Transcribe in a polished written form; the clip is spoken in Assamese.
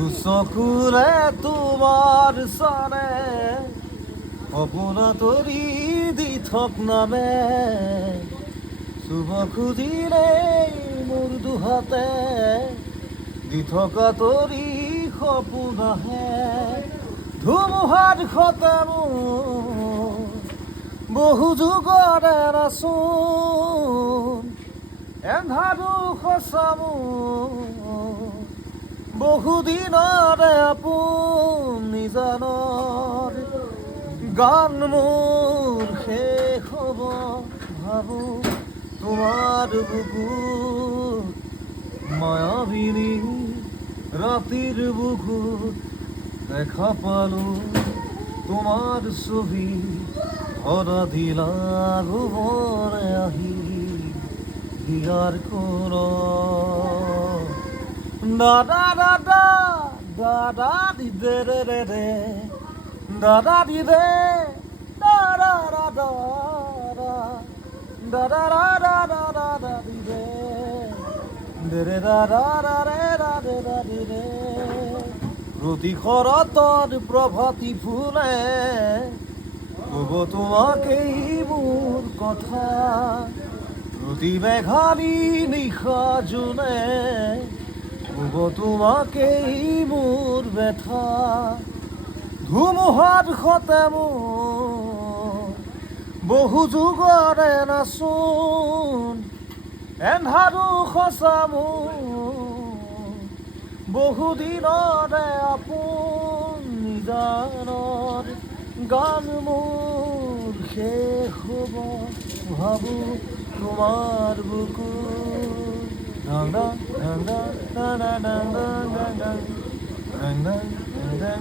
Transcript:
দুচকুৰে তোমাৰ চৰে সপোন তৰি দি থক নামে চুব খুজিলেই মোৰ দুহাতে দি থকা তৰি সপোন আহে ধুমুহাত সতে মোৰ বহু যুগৰে নাচোন এন্ধাৰো সঁচা মোৰ বহুদিনৰে আপুনি জানৰ গান মোৰ শেষ হ'ব ভাবো তোমাৰ বুকুত মায়াবিনী ৰাতিৰ বুকুত দেখা পালো তোমাৰ ছবি ধৰা দিলা গোবৰে আহি হিয়াৰ কোন দাদা দাদা দাদা দিদে রে রে রে দাদা দিদে দাদা দাদা দাদা দাদা দাদা দিদে দে দাদা রে দাদা দিদে প্রতি শরতর প্রভাতী ফুলে কব তোমাকেই মোৰ কথা প্ৰতি মেঘালী নিশা জোনে কব তোমাকেই মোৰ ব্যথা ধুমুহাত সতে মোৰ বহু যুগৰে নাচোন এন্ধাৰো সঁচা মোৰ বহুদিনৰে আপুনি জানৰ গান মোৰ শেষ হ'ব ভাবো তোমাৰ বুকুত ডাং ডাং ডাং ডাং ডাং ডাং ডাং ডাং ডাং ডাং ডাং ডাং